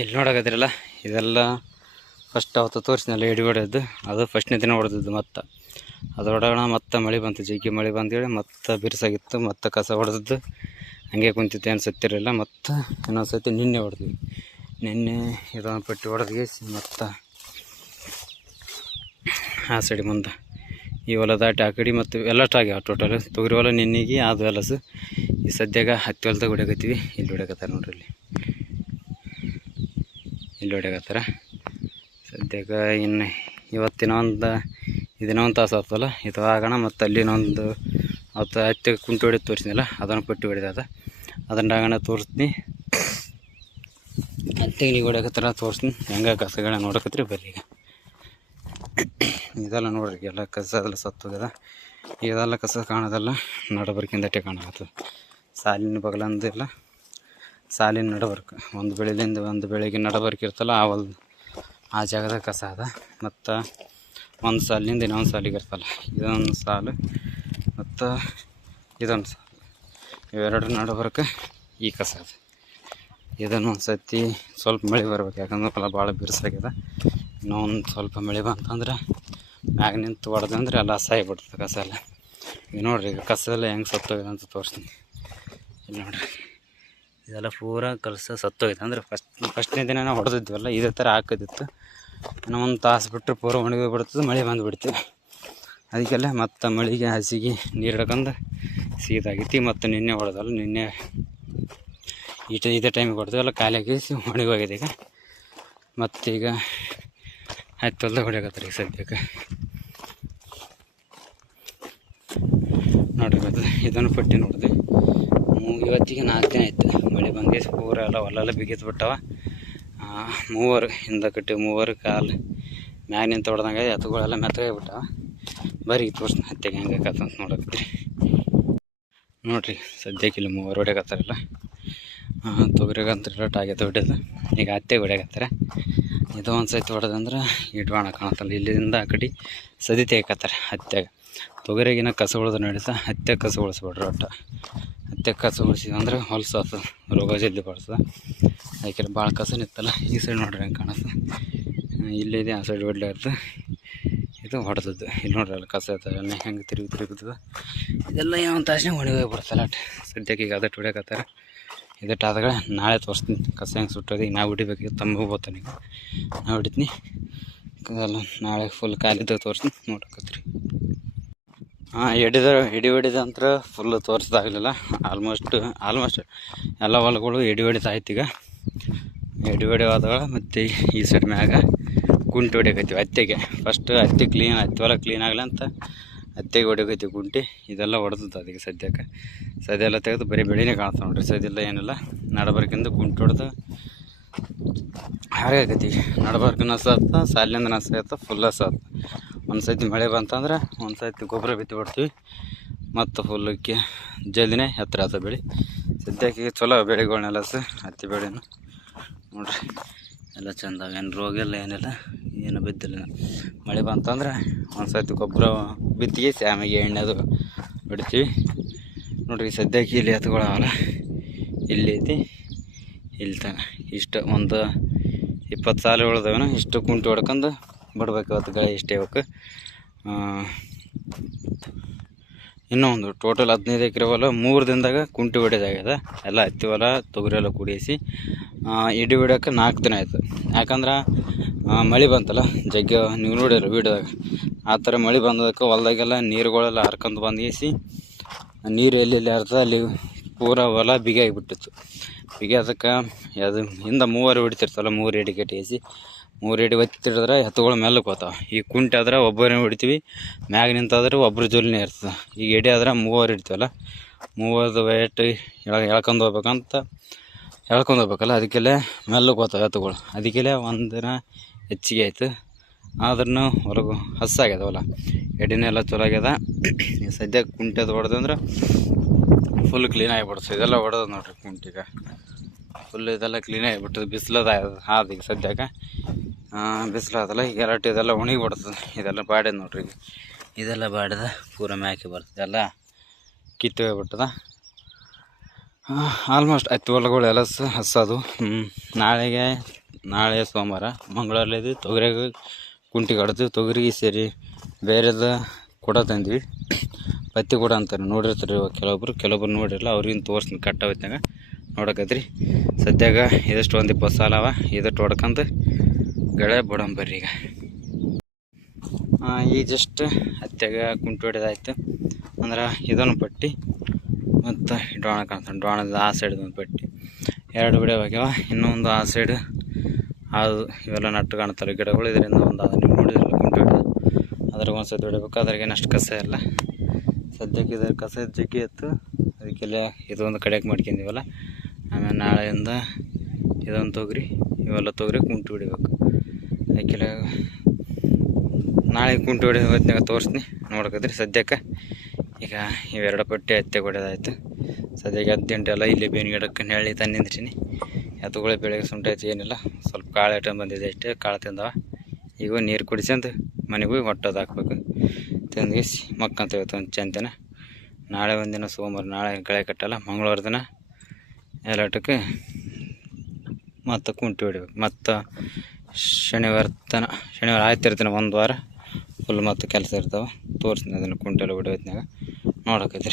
ಇಲ್ಲಿ ನೋಡಕತ್ತಿರಲ್ಲ ಇದೆಲ್ಲ ಫಸ್ಟ್ ಅವತ್ತು ತೋರಿಸಿನಲ್ಲ ಎಡಿ ಹೊಡೆದ್ದು ಅದು ಫಸ್ಟ್ನೇ ದಿನ ಹೊಡೆದಿದ್ದು ಮತ್ತೆ. ಅದು ಹೊಡೋಣ ಮತ್ತೆ ಮಳೆ ಬಂತು, ಜಗ್ಗಿ ಮಳೆ ಬಂದೇಳಿ ಮತ್ತೆ ಬಿರುಸಾಗಿತ್ತು, ಮತ್ತೆ ಕಸ ಹೊಡೆದಿದ್ದು. ಹಂಗೆ ಕುಂತಿತ್ತು, ಏನು ಸತ್ತಿರಲಿಲ್ಲ, ಮತ್ತು ಇನ್ನೊಂದು ಸತಿ ನಿನ್ನೆ ಹೊಡೆದ್ವಿ. ನಿನ್ನೆ ಇದೊಂದು ಪಟ್ಟಿ ಹೊಡೆದ್ಗೇಸಿ ಮತ್ತು ಆ ಸೈಡ್ ಮುಂದೆ. ಈ ಹೊಲ ದಾಟಿ ಆ ಕಡೆ ಮತ್ತು ಎಲ್ಲಷ್ಟು ಆಗ್ಯಾವ ಟೋಟಲ್ ತೊಗರಿ ಹೊಲ ನಿನ್ನೆಗೆ ಅದು ಹೊಲಸು ಈ ಸದ್ಯಾಗ ಹತ್ತಿ ಹೊಲ್ದಾಗ ಹೊಡಿಯಾಕತ್ತೀವಿ, ಇಲ್ಲಿ ಹೊಡಿಯಕತ್ತಾರೆ ನೋಡ್ರಿ ಇಲ್ಲಿ. ಇಲ್ಲಿ ಹೊಡ್ಯಾಕತ್ತಾರ. ಸದ್ಯಕ್ಕ ಇನ್ನು ಇವತ್ತಿನ ಒಂದು, ಇದನ್ನ ಒಂದು ತಾಸು ಆಗ್ತಲ್ಲ ಇದು ಆಗೋಣ, ಮತ್ತು ಅಲ್ಲಿನೊಂದು ಅವತ್ತು ಹತ್ತಿ ಕುಂಟು ಹೊಡೆದು ತೋರಿಸಿದ್ನಲ್ಲ, ಅದನ್ನು ಪಟ್ಟಿ ಹೊಡೆದ ಅದನ್ನು ಆಗೋಣ ತೋರಿಸ್ತೀನಿ. ಇಲ್ಲಿ ಹೊಡ್ಯಾಕತ್ತಾರ, ತೋರಿಸ್ತೀನಿ. ಹೆಂಗೆ ಕಸಗಳ ನೋಡಕತ್ರಿ ಬರ್ರಿ ಈಗ. ಇದೆಲ್ಲ ನೋಡ್ರಿ, ಎಲ್ಲ ಕಸ ಎಲ್ಲ ಸತ್ತೋಗ್ಯದ ಇದೆಲ್ಲ ಕಸ ಕಾಣೋದಲ್ಲ ನಡಬರ್ಕಿಂದಟ್ಟೆ ಕಾಣಕತ್ತದ. ಸಾಲಿನ ಬಗಲಂದಿಲ್ಲ ಸಾಲಿನ ನಡಬರ್ಕ ಒಂದು ಬೆಳೆಲಿಂದ ಒಂದು ಬೆಳೆಗೆ ನಡಬರ್ಕ ಇರ್ತಲ್ಲ, ಆ ಆ ಜಾಗದಾಗ ಕಸ ಅದ. ಮತ್ತು ಒಂದು ಸಾಲಿನಿಂದ ಇನ್ನೊಂದು ಸಾಲಿಗೆ ಇರ್ತಲ್ಲ. ಇದೊಂದು ಸಾಲು ಮತ್ತು ಇದೊಂದು ಸಾಲು. ಇವೆರಡರ ನಡಬರ್ಕ ಈ ಕಸ ಅದ. ಇದನ್ನು ಒಂದು ಸತಿ ಸ್ವಲ್ಪ ಮಳೆ ಬರ್ಬೇಕು. ಯಾಕಂದ್ರೆ ಹೊಲ ಭಾಳ ಬಿರುಸಾಗ್ಯದ. ಇನ್ನೊಂದು ಸ್ವಲ್ಪ ಮಳೆ ಬಂತಂದ್ರೆ ಮ್ಯಾಗ ನಿಂತು ಹೊಡೆದಂದ್ರೆ ಎಲ್ಲ ಸಾಯ್ಬಿಡ್ತದೆ ಕಸ ಎಲ್ಲ. ಈಗ ನೋಡ್ರಿ, ಈಗ ಕಸ ಎಲ್ಲ ಹೆಂಗೆ ಸತ್ತೋಗಿದೆ ಅಂತ ತೋರಿಸ್ತೀನಿ. ಇಲ್ಲಿ ನೋಡ್ರಿ. ಇದೆಲ್ಲ ಪೂರ ಕಲಸ ಸತ್ತೋಗಿದೆ. ಅಂದ್ರೆ ಫಸ್ಟ್ ಫಸ್ಟ್ನೇ ದಿನ ನಾವು ಹೊಡೆದಿದ್ವಲ್ಲ, ಇದೇ ಥರ ಹಾಕೋದಿತ್ತು. ಇನ್ನೂ ಒಂದು ತಾಸು ಬಿಟ್ಟರೆ ಪೂರ ಒಣಗಿ ಬಿಡ್ತದೆ, ಮಳೆ ಬಂದುಬಿಡ್ತೀವಿ ಅದಕ್ಕೆಲ್ಲ ಮತ್ತು ಮಳೆಗೆ ಹಸಿಗೆ ನೀರು ಹಿಡ್ಕೊಂಡು ಸೀದಾಗೈತಿ ಮತ್ತು ನಿನ್ನೆ ಹೊಡೆದಲ್ಲ, ನಿನ್ನೆ ಈಟ ಇದೇ ಟೈಮಿಗೆ ಹೊಡೆದಲ್ಲ ಖಾಲಿಯಾಗಿ ಒಣಗಿ ಹೋಗಿದೆ ಈಗ. ಮತ್ತೀಗ ಆಯ್ತು ಹೊಲ್ದಾಗ ಹೊಡ್ಯಾಕತ್ತಾರೆ ಈಗ ಸದ್ಯಕ್ಕೆ. ಗೊತ್ತ ಇದನ್ನು ಪಟ್ಟಿ ನೋಡಿದೆ. ಇವತ್ತಿಗೆ ನಾಲ್ಕು ದಿನ ಆಯ್ತು. ಮಳೆ ಬಂದು ಪೂರ ಎಲ್ಲ ಹೊಲೆಲ್ಲ ಬಿಗಿದು ಬಿಟ್ಟವ ಆ, ಮೂವರು ಹಿಂದೆ ಕಟ್ಟಿ ಮೂವರು ಕಾಲು ಮ್ಯಾಗ ನಿಂತು ಹೊಡೆದಂಗೆ ಎತ್ತುಗಳೆಲ್ಲ ಮೆತ್ತಗಾಗಿ ಬಿಟ್ಟವ ಬರೀ ತೋರ್ಸ್ನ ಹತ್ತಿಗೆ ಹೆಂಗೆ ಅಂತ ನೋಡಕತ್ತೆ ನೋಡ್ರಿ ಸದ್ಯಕ್ಕೆ ಇಲ್ಲಿ ಮೂವರು ಹೊಡ್ಯಾಕತ್ತಾರಲ್ಲ. ತೊಗರಿಗಂತ ರೇಟ್ ಆಗೈತೆ ಹೊಡ್ಯೋದು ಈಗ ಹತ್ತೆ ಹೊಡ್ಯಾಕತ್ತಾರೆ. ಇದು ಒಂದು ಸತಿ ಹೊಡೆದಂದ್ರೆ ಇಟ್ವಾಣ ಕಾಣತ್ತಲ್ಲ. ಇಲ್ಲಿಂದ ಆ ಕಡೆ ಸದಿ ತೆಗಿಕತ್ತಾರೆ ಹತ್ಯಾಗ ತೊಗರಿಗಿನ ಕಸ ಉಳಿದು ನಡೀತಾ ಹತ್ತೆ ಕಸ ಉಳಿಸ್ಬೇಡ್ರಿ ಒಟ್ಟು. ಹತ್ತೆ ಕಸ ಹೊಲಸು ಆತದ ರೋಗ ಜಲ್ದಿ ಬರ್ತದೆ ಅದಕ್ಕೆ ಭಾಳ ಕಸ ನಿತ್ತಲ್ಲ ಈ ಸೈಡ್ ನೋಡ್ರಿ ಹೆಂಗೆ ಕಾಣತ್ತೆ ಇಲ್ಲಿದೆ ಆ ಸೈಡ್ ಒಳ್ಳೆ ಇರ್ತದೆ ಇದು ಹೊಡೆದದ್ದು. ಇಲ್ಲಿ ನೋಡ್ರಿ ಅಲ್ಲಿ ಕಸ ಇರ್ತದೆ ಹೆಂಗೆ ತಿರುಗಿ ತಿರುಗುತ್ತದ ಇದೆಲ್ಲ ಯಾವ ತಾಸನೆ ಒಣಗಿ ಬರ್ತಲ್ಲ ಅಟ್. ಸದ್ಯಕ್ಕೆ ಈಗ ಅದಟ್ಟು ಹೊಡಿಯಕತ್ತಾರೆ. ಇದಟ್ಟು ಆದಾಗ ನಾಳೆ ತೋರಿಸ್ತೀನಿ. ಕಸ ಹೆಂಗೆ ಸುಟ್ಟೋದು, ಈಗ ನಾವು ಹಿಡಿಬೇಕು ತಂಬ ಹೋಗ್ಬೋತ ನೀವು ಹಿಡಿತೀನಿ. ಅದೆಲ್ಲ ನಾಳೆ ಫುಲ್ ಖಾಲಿದ್ದಾಗ ತೋರಿಸ್ತೀನಿ, ನೋಡಕತ್ರಿ. ಹಾಂ, ಹಿಡಿದ ಹಿಡಿ ಹಿಡಿದ ಅಂತ ಫುಲ್ ತೋರಿಸ್ದಾಗಲಿಲ್ಲ. ಆಲ್ಮೋಸ್ಟ್ ಆಲ್ಮೋಸ್ಟ್ ಎಲ್ಲ ಹೊಲಗಳು ಎಡಿ ಹೊಡಿತಾ ಆಯ್ತು ಈಗ. ಎಡಿ ಹೊಡೆಯೋದಾಗ ಮತ್ತು ಈ ಸೈಡ್ ಮ್ಯಾಗ ಕುಂಟೆ ಹೊಡಿಯಕತ್ತೀವಿ. ಹತ್ತೆಗೆ. ಫಸ್ಟ್ ಹತ್ತಿ ಕ್ಲೀನ್ ಹತ್ತಿ ಹೊಲ ಕ್ಲೀನ್ ಆಗಲಿ ಅಂತ ಹತ್ತೆಗೆ ಹೊಡಿಯಕತ್ತೀವಿ ಕುಂಟಿ ಇದೆಲ್ಲ ಹೊಡೆದದ್ದು ಅದಕ್ಕೆ ಸದ್ಯಕ್ಕೆ. ಸದ್ಯ ಎಲ್ಲ ತೆಗೆದು ಬರೀ ಬೆಳಿನೇ ಕಾಣ್ತಾವೆ ನೋಡ್ರಿ. ಸದ್ಯಲ್ಲ ಏನಿಲ್ಲ. ನಡಬರ್ಕಿಂದ ಕುಂಟು ಹೊಡೆದು ಹಾಗೆ ಆಗೈತಿ. ನಡಬರ್ಕ ನಸ ಆತ ಸಾಲಿನಿಂದ ನಸ ಆಯ್ತು ಫುಲ್ ಹಸ ಆತ ಒಂದು ಸತಿ ಮಳೆ ಬಂತಂದ್ರೆ ಒಂದು ಸತಿ ಗೊಬ್ಬರ ಬಿತ್ತಿ ಬಿಡ್ತೀವಿ. ಮತ್ತು ಹುಲ್ಲಕ್ಕೆ ಜಲ್ದಿನೇ ಎತ್ತರ ಆತ ಬೆಳೆ. ಸದ್ಯಕ್ಕೆ ಚಲೋ ಬೆಳೆಗಳನ್ನೆಲ್ಲ ಸರ್ ಹತ್ತಿ ಬೆಳೆನು. ನೋಡ್ರಿ, ಎಲ್ಲ ಚಂದ ಏನು ರೋಗ ಎಲ್ಲ ಏನಿಲ್ಲ, ಏನು ಬಿದ್ದಿಲ್ಲ. ಮಳೆ ಬಂತಂದ್ರೆ ಒಂದು ಸತಿ ಗೊಬ್ಬರ ಬಿತ್ತಿಗೆ ಆಮೇಲೆ ಎಣ್ಣೆದು ಬಿಡ್ತೀವಿ. ನೋಡ್ರಿ, ಸದ್ಯಕ್ಕೆ ಇಲ್ಲಿ ಎತ್ಕೊಳವಲ್ಲ ಇಲ್ಲಿ ಐತಿ. ಇಲ್ಲಿ ತನ ಇಷ್ಟು ಒಂದು ಇಪ್ಪತ್ತು ಸಾಲ ಉಳ್ದವೇನ ಇಷ್ಟು ಕುಂಟು ಹೊಡ್ಕೊಂಡು ಬಿಡ್ಬೇಕು ಗಾಳಿ ಇಷ್ಟೇ ಅವಕ್ಕೆ ಇನ್ನೂ ಒಂದು ಟೋಟಲ್ ಹದಿನೈದು ಎಕರೆ ಹೊಲ ಮೂರು ದಿನದಾಗ ಕುಂಟೆ ಹೊಡೆದಾಗ್ಯದ. ಎಲ್ಲ ಹತ್ತಿ ಹೊಲ, ತೊಗರಿ ಎಲ್ಲ ಕುಡಿಸಿ ಇಡಿ ಬಿಡೋಕೆ ನಾಲ್ಕು ದಿನ ಆಯ್ತು. ಯಾಕಂದ್ರೆ ಮಳೆ ಬಂತಲ್ಲ, ಜಗ್ಗ ನೀವು ನೋಡಿರಿ ವೀಡಿಯೋದಾಗ. ಆ ಥರ ಮಳೆ ಬಂದದಕ್ಕೆ ಹೊಲ್ದಾಗೆಲ್ಲ ನೀರುಗಳೆಲ್ಲ ಹರ್ಕೊಂಡು ಬಂದೇಸಿ ನೀರು ಎಲ್ಲೆಲ್ಲಿ ಹರ್ತದೆ ಅಲ್ಲಿ ಪೂರ ಹೊಲ ಬಿಗಿ ಆಗಿಬಿಟ್ಟಿತ್ತು. ಬಿಗಿ ಅದಕ್ಕೆ ಅದು ಹಿಂದೆ ಮೂವರು ಹೊಡಿತಿರ್ತಲ್ಲ, ಮೂರು ಎಡಿ ಕಟ್ಟಿಸಿ ಮೂರು ಎಡಿ ಒತ್ತಿಡಿದ್ರೆ ಎತ್ತುಗಳು ಮೆಲ್ಲಕ್ಕೆ ಹೋತಾವ ಈ ಕುಂಟೆ ಆದ್ರೆ ಒಬ್ಬರೇ ಹೊಡಿತೀವಿ, ಮ್ಯಾಗ ನಿಂತಾದ್ರೆ ಒಬ್ಬರ ಜೋಲಿನೇ ಇರ್ತದೆ. ಈಗ ಎಡಿ ಆದ್ರೆ ಮೂವರು ಇಡ್ತೀವಲ್ಲ, ಮೂವರ್ದು ವೇಟ್ ಎಳ, ಎಳ್ಕೊಂಡು ಹೋಗ್ಬೇಕಂತ ಎಳ್ಕೊಂಡು ಹೋಗ್ಬೇಕಲ್ಲ, ಅದಕ್ಕೆಲ್ಲ ಮೆಲ್ಲಕ್ಕೆ ಹೋತಾವ ಎತ್ತುಗಳು. ಅದಕ್ಕೆಲ್ಲ ಒಂದಿನ ದಿನ ಹೆಚ್ಚಿಗೆ ಆಯ್ತು. ಆದ್ರೂ ಹೊರಗು ಹಸ್ಸಾಗ್ಯದ ಹೊಲ ಎಲ್ಲ ಚಲೋ ಆಗ್ಯದ ಸದ್ಯಕ್ಕೆ ಕುಂಟೆದು ಹೊಡೆದಂದ್ರೆ ಫುಲ್ ಕ್ಲೀನ್ ಆಗಿಬಿಡ್ತು ಇದೆಲ್ಲ ಹೊಡೆದ ನೋಡ್ರಿ ಕುಂಟಿಗೆ ಫುಲ್ ಇದೆಲ್ಲ ಕ್ಲೀನ್ ಆಗಿಬಿಟ್ಟು ಬಿಸಿಲದ ಆದ ಈಗ ಸದ್ಯಕ್ಕೆ. ಬಿಸಿಲು ಆದಲ್ಲ ಈಗ ಎರಟ್ಟು ಇದೆಲ್ಲ ಒಣಗಿ ಬಿಡ್ತದೆ. ಇದೆಲ್ಲ ಬಾಡ್ಯದ ನೋಡ್ರಿ ಈಗ. ಇದೆಲ್ಲ ಬಾಡ್ಯದ ಪೂರ ಮ್ಯಾಕೆ ಬರ್ತದೆ ಎಲ್ಲ ಕಿತ್ತು ಹೋಗ್ಬಿಟ್ಟದ. ಆಲ್ಮೋಸ್ಟ್ ಹತ್ತು ಹೊಲಗಳು ಎಲ್ಲ ಹಸೋದು ನಾಳೆಗೆ ನಾಳೆ ಸೋಮವಾರ ಮಂಗಳೂರಲ್ಲಿದ್ದು ತೊಗರಿಯಾಗ ಕುಂಟಿ ಕಡ್ದು ತೊಗರಿಗೆ ಸೇರಿ ಬೇರೆದ ಕೂಡ ತಂದ್ವಿ. ಪತ್ತಿ ಕೂಡ ಅಂತಾರೆ ನೋಡಿರ್ತಾರೆ ಇವಾಗ ಕೆಲವೊಬ್ರು. ಕೆಲವೊಬ್ರು ನೋಡಿರಲ್ಲ ಅವ್ರಿಗಿನ ತೋರಿಸ್ತೀನಿ ಕಟ್ಟ ಹೊತ್ನಾಗ ನೋಡಕತ್ರಿ. ಸದ್ಯಾಗ ಇದಷ್ಟು ಒಂದು ಇಪ್ಪತ್ತು ಸಾಲ ಅವ. ಇದಷ್ಟು ಹೊಡ್ಕೊಂಡು ಗಳೆ ಬಿಡಂಬರ್ರಿ ಈಗ. ಈಗ ಜಸ್ಟ್ ಹತ್ಯಾಗ ಕುಂಟು ಹೊಡೆದಾಯ್ತು. ಅಂದ್ರೆ ಇದೊಂದು ಪಟ್ಟಿ ಮತ್ತು ಡೋಣ ಕಾಣ್ತಾನೆ ಡೋಣದ ಆ ಸೈಡ್ ಒಂದು ಪಟ್ಟಿ. ಎರಡು ಬಿಡೆ ಹೋಗ್ಯಾವ ಇನ್ನೊಂದು ಆ ಸೈಡ್ ಅದು ಇವೆಲ್ಲ ನಟ್ಟು ಕಾಣ್ತಾರೆ ಗಿಡಗಳು ಇದರಿಂದ ಒಂದು ಅದು ನೀವು ನೋಡಿದ್ರಲ್ಲ ಕುಂಟಿ ಹೊಡೆದು. ಅದ್ರಾಗ ಒಂದು ಸತಿ ಹೊಡಿಬೇಕು. ಅದ್ರಾಗೇನು ಅಷ್ಟು ಕಸ ಇಲ್ಲ. ಸದ್ಯಕ್ಕೆ ಇದ್ರ ಕಸ ಜಗ್ಗಿ ಇತ್ತು. ಅದಕ್ಕೆಲ್ಲ ಇದೊಂದು ಕಡೆಗೆ ಮಾಡ್ಕೊಂಡಿವಲ್ಲ ಆಮೇಲೆ ನಾಳೆಯಿಂದ ಇದೊಂದು ತೊಗರಿ. ಇವೆಲ್ಲ ತೊಗರಿ ಕುಂಟು ಹೊಡಿಬೇಕು. ಅದಕ್ಕೆಲ್ಲ ನಾಳೆ ಕುಂಟಿ ಹೊಡಿ ತೋರಿಸ್ತೀನಿ. ನೋಡ್ಕದ್ರಿ ಸದ್ಯಕ್ಕೆ. ಈಗ ಇವೆರಡು ಪಟ್ಟಿ ಹತ್ತೆ ಹೊಡೆದಾಯ್ತು. ಸದ್ಯಕ್ಕೆ ಹದಿನೆಂಟು ಎಲ್ಲ ಇಲ್ಲಿ ಬೇವಿನ ಗಿಡಕ್ಕೆ ನೆಳ್ಳಿ ತಂದು ನಿಂದ್ರಿಸೀನಿ ಎತ್ತುಗಳೇ ಬೆಳಗ್ಗೆ ಸುಂಟ ಐತಿ ಏನಿಲ್ಲ. ಸ್ವಲ್ಪ ಕಾಳು ಐಟಮ್ ಬಂದಿದೆ ಅಷ್ಟೇ, ಕಾಳು ತಿಂದವ. ಈಗ ನೀರು ಕುಡಿಸ್ಕೊಂಡು ಮನೆಗೆ ಹೊಟ್ಟೋದು ಹಾಕ್ಬೇಕು. ತಿಂದಿಸಿ ಮಕ್ಕಂತ ಇವತ್ತು ಒಂದು ಚಂತನ. ನಾಳೆ ಒಂದಿನ ಸೋಮವಾರ, ನಾಳೆ ಕಳೆ ಕಟ್ಟಲ್ಲ, ಮಂಗಳವಾರ ದಿನ ಎಲ್ಲಟಕ್ಕೆ ಮತ್ತೆ ಕುಂಟೆ ಹೊಡಿಬೇಕು. ಮತ್ತು ಶನಿವಾರ ತನ, ಶನಿವಾರ ಆಯ್ತಿರ್ತೀನಿ ಒಂದು ವಾರ. ಫುಲ್ ಮತ್ತು ಕೆಲಸ ಇರ್ತಾವೆ. ತೋರಿಸ್ತೀನಿ ಅದನ್ನು ಕುಂಟೆಲ್ಲ ಬಿಡೋತ್ನಾಗ ನೋಡಕೈತೆ